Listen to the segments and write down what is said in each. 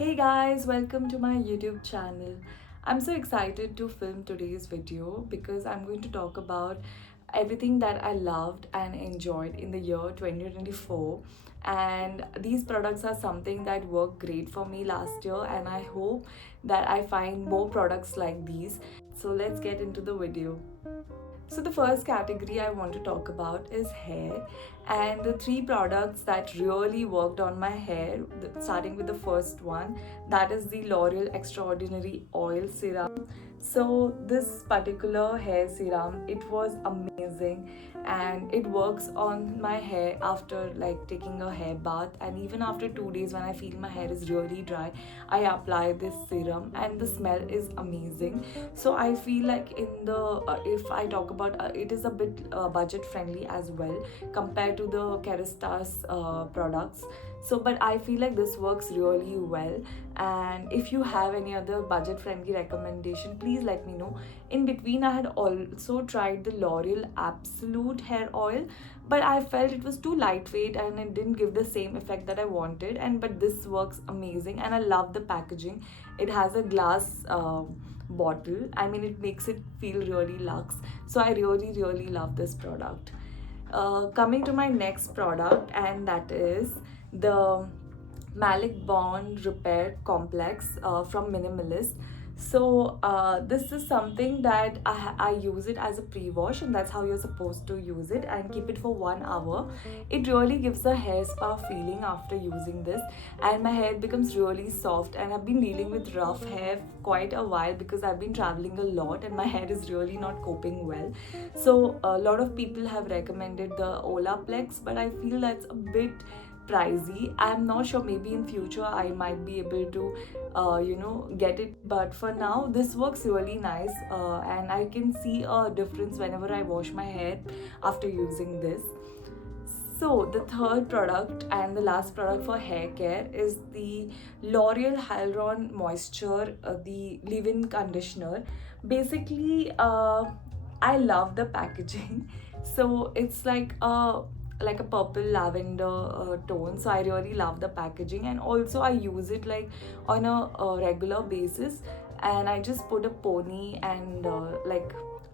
Hey guys, welcome to my YouTube channel. I'm so excited to film today's video because I'm going to talk about everything that I loved and enjoyed in the year 2024. And these products are something that worked great for me last year, and I hope that I find more products like these. So let's get into the video. So, the first category I want to talk about is hair, and the three products that really worked on my hair, starting with the first one, that is the L'Oreal Extraordinary Oil Serum. So, this particular hair serum, it was amazing, and it works on my hair after like taking a hair bath, and even after 2 days when I feel my hair is really dry, I apply this serum, and the smell is amazing. So I feel like in the if I talk about it is a bit budget friendly as well compared to the Kerastase products. So but I feel like this works really well, and if you have any other budget friendly recommendation, please let me know. In between I had also tried the L'Oreal Absolute hair oil, but I felt it was too lightweight and it didn't give the same effect that I wanted, and but this works amazing, and I love the packaging. It has a glass bottle. I mean, it makes it feel really luxe. So I really love this product. Coming to my next product, and that is the Malik Bond Repair Complex from Minimalist. So this is something that I use it as a pre-wash, and that's how you're supposed to use it, and keep it for 1 hour. It really gives a hair spa feeling after using this, and my hair becomes really soft. And I've been dealing with rough hair quite a while because I've been traveling a lot and my hair is really not coping well. So a lot of people have recommended the Olaplex, but I feel that's a bit pricey. I'm not sure, maybe in future I might be able to get it, but for now this works really nice, and I can see a difference whenever I wash my hair after using this. So the third product and the last product for hair care is the L'Oreal Hyaluron Moisture, the leave-in conditioner. Basically, I love the packaging. So it's like a purple lavender tone. So I really love the packaging, and also I use it like on a regular basis. And I just put a pony and like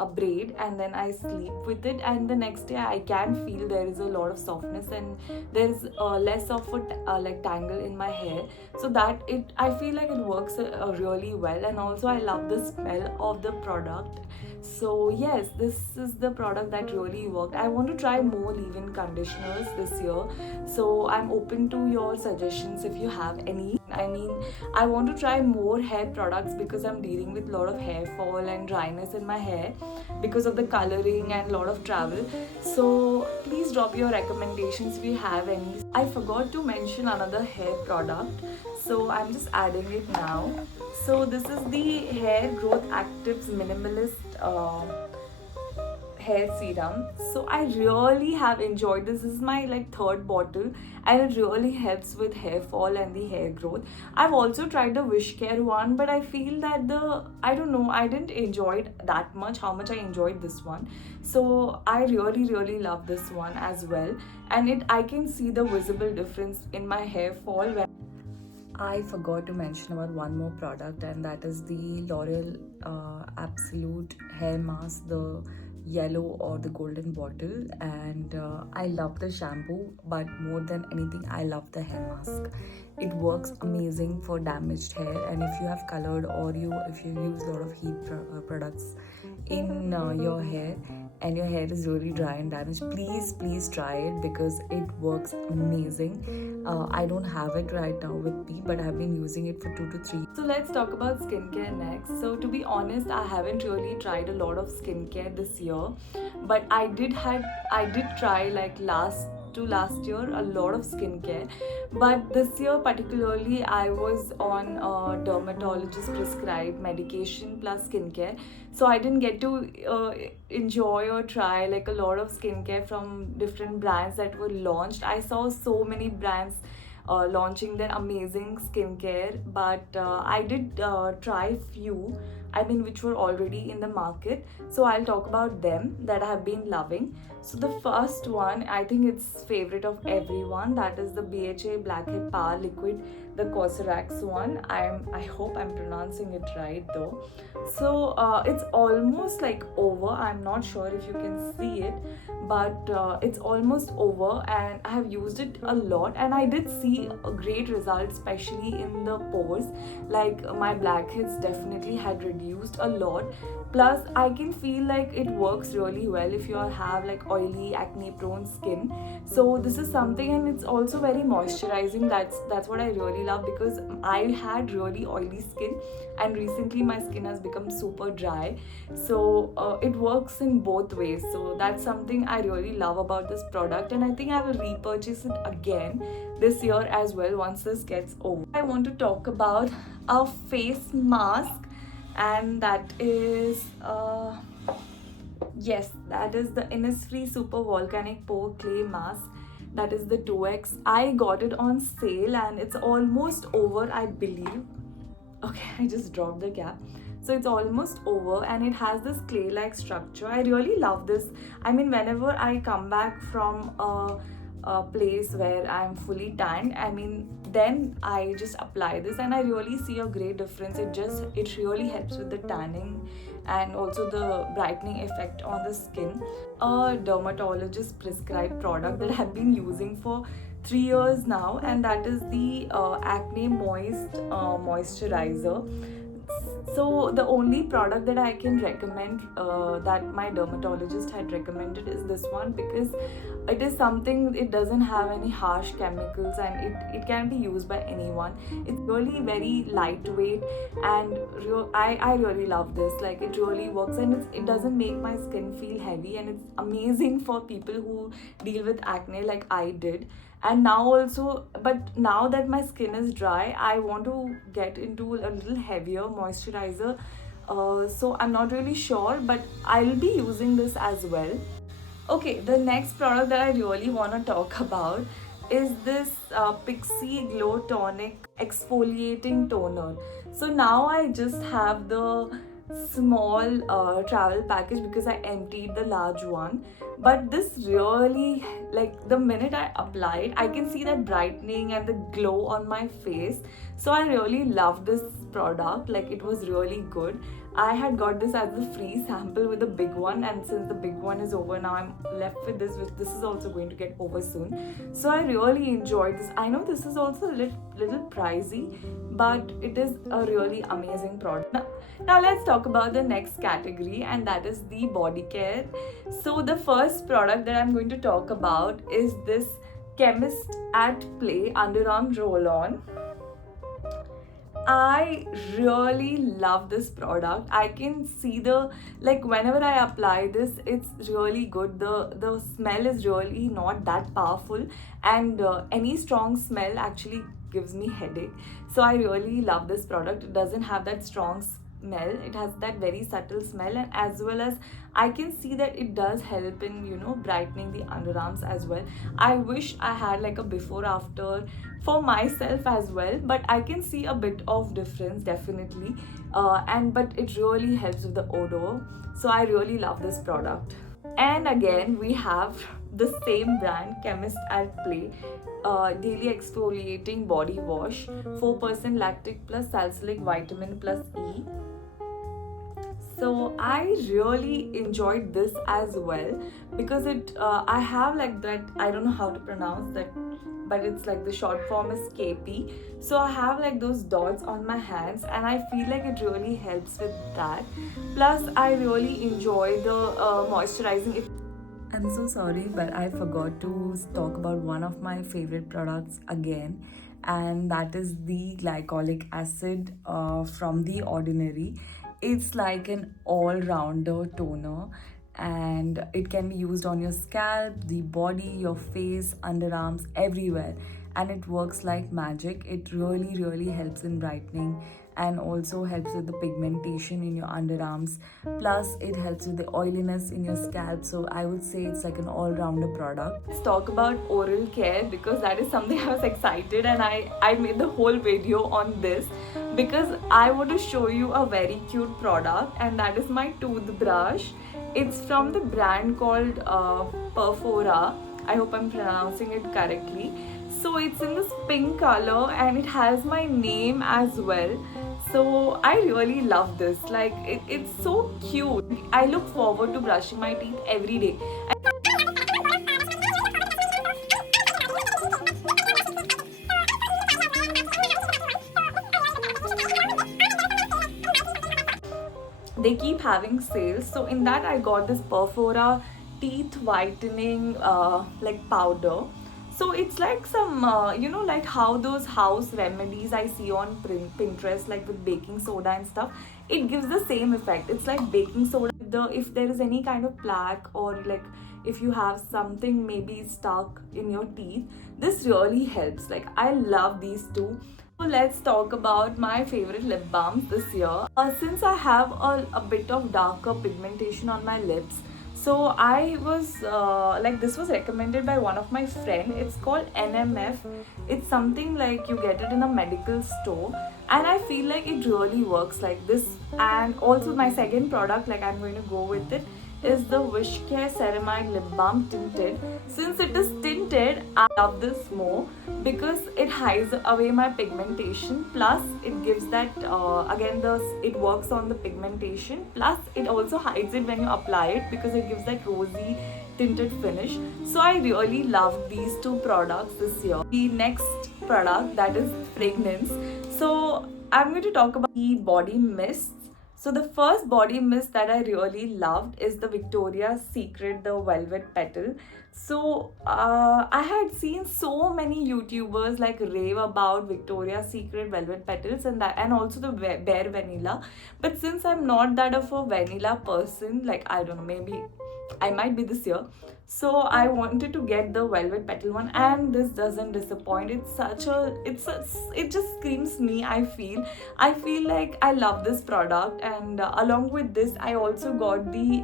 a braid, and then I sleep with it, and the next day I can feel there is a lot of softness, and there is less of a like tangle in my hair. So that it I feel like it works really well, and also I love the smell of the product. So yes, this is the product that really worked. I want to try more leave-in conditioners this year, so I'm open to your suggestions if you have any. I mean, I want to try more hair products because I'm dealing with a lot of hair fall and dryness in my hair because of the coloring and a lot of travel. So please drop your recommendations if you have any. I forgot to mention another hair product, so I'm just adding it now. So this is the Hair Growth Actives Minimalist hair serum. So I really have enjoyed this. This is my like third bottle, and it really helps with hair fall and the hair growth. I've also tried the Wishcare one, but I feel that I don't know, I didn't enjoy it that much how much I enjoyed this one. So I really love this one as well, and it I can see the visible difference in my hair fall when I forgot to mention about one more product, and that is the L'Oreal Absolute Hair Mask, the yellow or the golden bottle. And I love the shampoo, but more than anything, I love the hair mask. It works amazing for damaged hair, and if you have colored or if you use a lot of heat products in your hair and your hair is really dry and damaged, please try it because it works amazing. I don't have it right now with me, but I've been using it for 2 to 3. So let's talk about skincare next. So to be honest, I haven't really tried a lot of skincare this year, but I did try like last year a lot of skincare, but this year particularly I was on a dermatologist prescribed medication plus skincare, so I didn't get to enjoy or try like a lot of skincare from different brands that were launched. I saw so many brands launching their amazing skincare, but I did try few I mean, which were already in the market. So I'll talk about them that I have been loving. So the first one, I think it's favorite of everyone. That is the BHA Blackhead Power Liquid, the Cosrx one. I hope I'm pronouncing it right though. So it's almost like over. I'm not sure if you can see it, but it's almost over, and I have used it a lot, and I did see a great result, especially in the pores. Like my blackheads definitely had reduced a lot. Plus I can feel like it works really well if you all have like oily acne prone skin. So this is something, and it's also very moisturizing. That's what I really love, because I had really oily skin, and recently my skin has become super dry. So it works in both ways. So that's something I really love about this product, and I think I will repurchase it again this year as well once this gets over. I want to talk about a face mask, and that is yes, that is the Innisfree Super Volcanic Pore Clay Mask. That is the 2x. I got it on sale and it's almost over, I believe. Okay, I just dropped the cap. So it's almost over, and it has this clay like structure. I really love this. I mean, whenever I come back from a place where I'm fully tanned, I mean, then I just apply this and I really see a great difference. It really helps with the tanning and also the brightening effect on the skin. A dermatologist prescribed product that I've been using for 3 years now, and that is the Acne Moist moisturizer. So the only product that I can recommend, that my dermatologist had recommended, is this one, because it is something, it doesn't have any harsh chemicals, and it can be used by anyone. It's really very lightweight, and I really love this. Like, it really works, and it doesn't make my skin feel heavy, and it's amazing for people who deal with acne like I did. And now also, but now that my skin is dry, I want to get into a little heavier moisturizer. So I'm not really sure, but I'll be using this as well. Okay, the next product that I really want to talk about is this Pixie Glow Tonic Exfoliating Toner. So now I just have the small travel package because I emptied the large one. But this really, like, the minute I apply it, I can see that brightening and the glow on my face. So I really love this product. Like, it was really good. I had got this as a free sample with the big one, and since the big one is over now, I'm left with this, which this is also going to get over soon. So I really enjoyed this. I know this is also a little pricey, but it is a really amazing product. Now let's talk about the next category, and that is the body care. So the first product that I'm going to talk about is this Chemist at Play Underarm Roll-On. I really love this product. I can see the, like, whenever I apply this, it's really good. The smell is really not that powerful, and any strong smell actually gives me headache. So I really love this product. It doesn't have that strong smell. It has that very subtle smell, and as well as I can see that it does help in, brightening the underarms as well. I wish I had like a before after for myself as well, but I can see a bit of difference definitely. And but it really helps with the odor. So I really love this product. And again, we have the same brand, Chemist at Play, daily exfoliating body wash, 4% lactic plus salicylic vitamin plus E. So I really enjoyed this as well, because I have like that, I don't know how to pronounce that, but it's like the short form is KP. So I have like those dots on my hands, and I feel like it really helps with that. Plus I really enjoy the moisturizing. I'm so sorry, but I forgot to talk about one of my favorite products again, and that is the glycolic acid from The Ordinary. It's like an all-rounder toner, and it can be used on your scalp, the body, your face, underarms, everywhere. and it works like magic. It really helps in brightening and also helps with the pigmentation in your underarms. Plus, it helps with the oiliness in your scalp. So I would say it's like an all-rounder product. Let's talk about oral care because that is something I was excited, and I made the whole video on this because I want to show you a very cute product, and that is my toothbrush. It's from the brand called Perfora. I hope I'm pronouncing it correctly. So it's in this pink color and it has my name as well. So I really love this. Like it's so cute. I look forward to brushing my teeth every day. They keep having sales, so in that I got this Perfora teeth whitening like powder. So it's like some like how those house remedies I see on Pinterest, like with baking soda and stuff. It gives the same effect. It's like baking soda. If there is any kind of plaque, or like if you have something maybe stuck in your teeth, this really helps. Like I love these two. So let's talk about my favorite lip balms this year. Since I have a bit of darker pigmentation on my lips, so I was like, this was recommended by one of my friend. It's called NMF. It's something like you get it in a medical store, and I feel like it really works like this. And also my second product, like I'm going to go with it, is the Wishcare Ceramide Lip Balm Tinted. Since it is tinted, I love this more because it hides away my pigmentation. Plus, it gives that it works on the pigmentation. Plus, it also hides it when you apply it because it gives that rosy tinted finish. So I really love these two products this year. The next product, that is fragrance. So I'm going to talk about the body mist. So the first body mist that I really loved is the Victoria's Secret, the Velvet Petal. So I had seen so many YouTubers like rave about Victoria's Secret Velvet Petals and also the Bare Vanilla. But since I'm not that of a vanilla person, like I don't know, maybe I might be this year. So I wanted to get the Velvet Petal one, and this doesn't disappoint. It just screams me. I feel like I love this product, and along with this, I also got the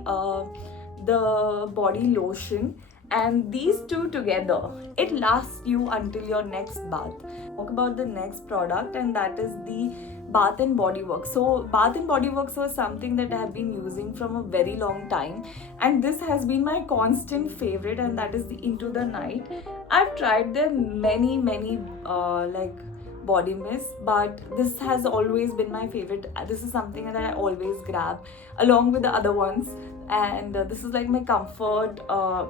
body lotion. And these two together, it lasts you until your next bath. Talk about the next product, and that is the Bath and Body Works. So Bath and Body Works was something that I have been using from a very long time, and this has been my constant favorite, and that is the Into the Night. I've tried their many like body mist, but this has always been my favorite. This is something that I always grab along with the other ones, and this is like my comfort,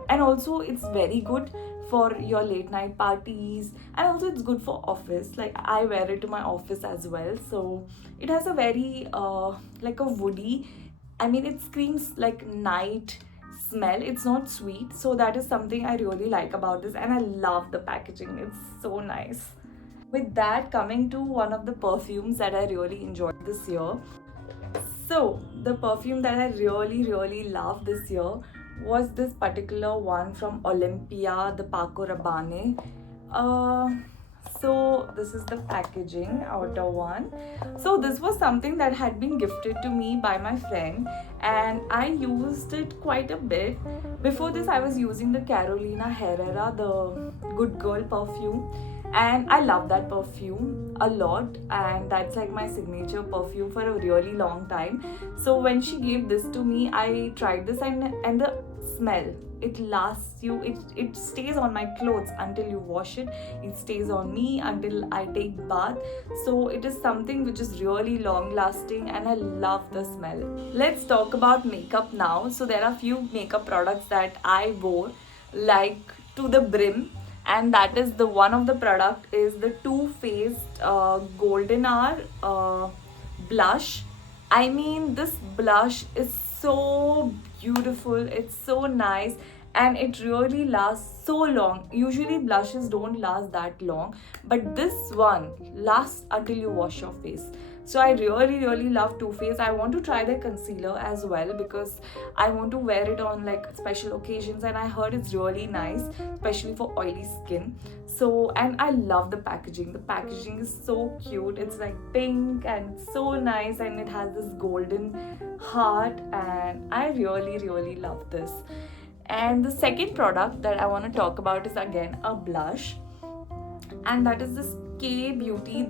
and also it's very good for your late night parties, and also it's good for office. Like I wear it to my office as well. So it has a very like a woody, I mean it screams like night smell. It's not sweet, so that is something I really like about this, and I love the packaging. It's so nice. With that, coming to one of the perfumes that I really enjoyed this year. So the perfume that I really love this year was this particular one from Olympia, the Paco Rabanne. So this is the packaging, outer one. So this was something that had been gifted to me by my friend, and I used it quite a bit. Before this, I was using the Carolina Herrera, the Good Girl perfume, and I love that perfume a lot, and that's like my signature perfume for a really long time. So when she gave this to me, I tried this, and the smell, it lasts you. It stays on my clothes until you wash it. It stays on me until I take bath. So it is something which is really long lasting, and I love the smell. Let's talk about makeup now. So there are few makeup products that I wore like to the brim, and that is the one of the product is the Too Faced Golden Hour blush. I mean, this blush is so beautiful, it's so nice, and it really lasts so long. Usually blushes don't last that long, but this one lasts until you wash your face. So I really love Too Faced. I want to try their concealer as well because I want to wear it on like special occasions, and I heard it's really nice, especially for oily skin. So, and I love the packaging. The packaging is so cute. It's like pink and it's so nice, and it has this golden heart, and I really love this. And the second product that I want to talk about is again a blush, and that is this K Beauty.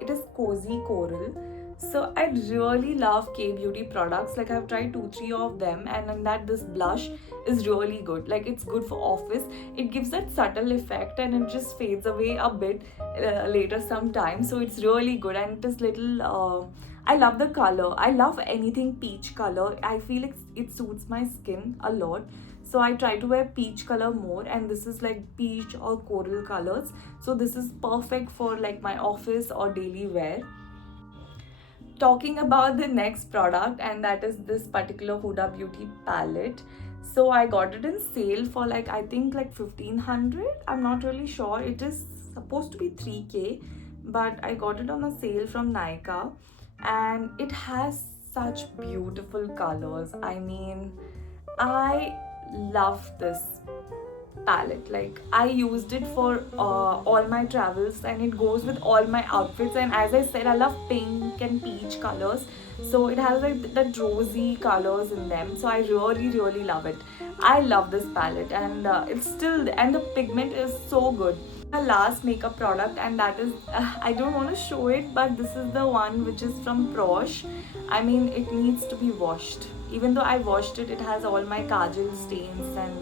It is Cozy Coral. So I really love K Beauty products. Like I've tried 2 3 of them, and in that this blush is really good. Like it's good for office. It gives that subtle effect, and it just fades away a bit later sometimes. So it's really good, and it is little. I love the color. I love anything peach color. I feel it suits my skin a lot. So I try to wear peach color more, and this is like peach or coral colors. So this is perfect for like my office or daily wear. Talking about the next product, and that is this particular Huda Beauty palette. So I got it in sale for like I think like 1500. I'm not really sure. It is supposed to be 3K, but I got it on a sale from Nykaa, and it has such beautiful colors. I mean, I love this palette. Like I used it for all my travels, and it goes with all my outfits. And as I said, I love pink and peach colors, so it has like that rosy colors in them. So I really love it. I love this palette, and it's still, and the pigment is so good. My last makeup product, and that is I don't want to show it, but this is the one which is from Prosh. I mean, it needs to be washed. Even though I washed it, it has all my kajal stains and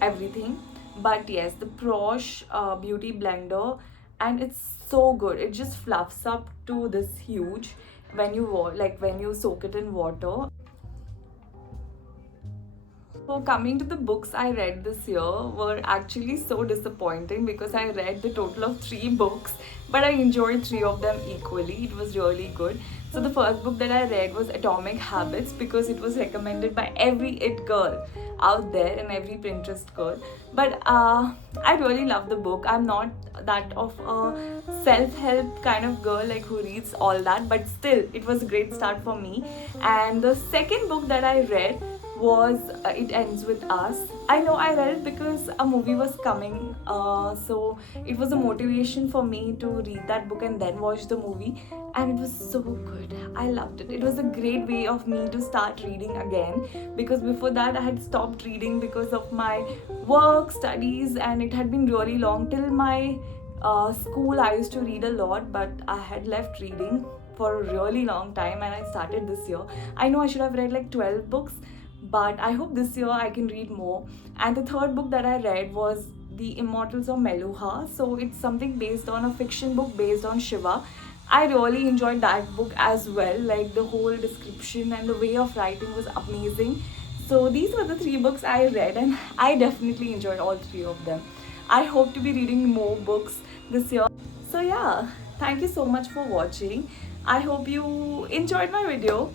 everything. But yes, the Prosh beauty blender, and it's so good. It just fluffs up to this huge when you like when you soak it in water. So coming to the books I read this year were actually so disappointing because I read the total of 3 books, but I enjoyed 3 of them equally. It was really good. So the first book that I read was Atomic Habits because it was recommended by every it girl out there and every Pinterest girl. But I really love the book. I'm not that of a self-help kind of girl like who reads all that, but still it was a great start for me. And the second book that I read was It Ends With Us. I know I read it because a movie was coming, so it was a motivation for me to read that book and then watch the movie, and it was so good. I loved it. It was a great way of me to start reading again because before that I had stopped reading because of my work, studies, and it had been really long till my school. I used to read a lot, but I had left reading for a really long time, and I started this year. I know I should have read like 12 books, but I hope this year I can read more. And the third book that I read was The Immortals of Meluha. So it's something based on a fiction book based on Shiva. I really enjoyed that book as well. Like the whole description and the way of writing was amazing. So these were the 3 books I read, and I definitely enjoyed all 3 of them. I hope to be reading more books this year. So yeah, thank you so much for watching. I hope you enjoyed my video.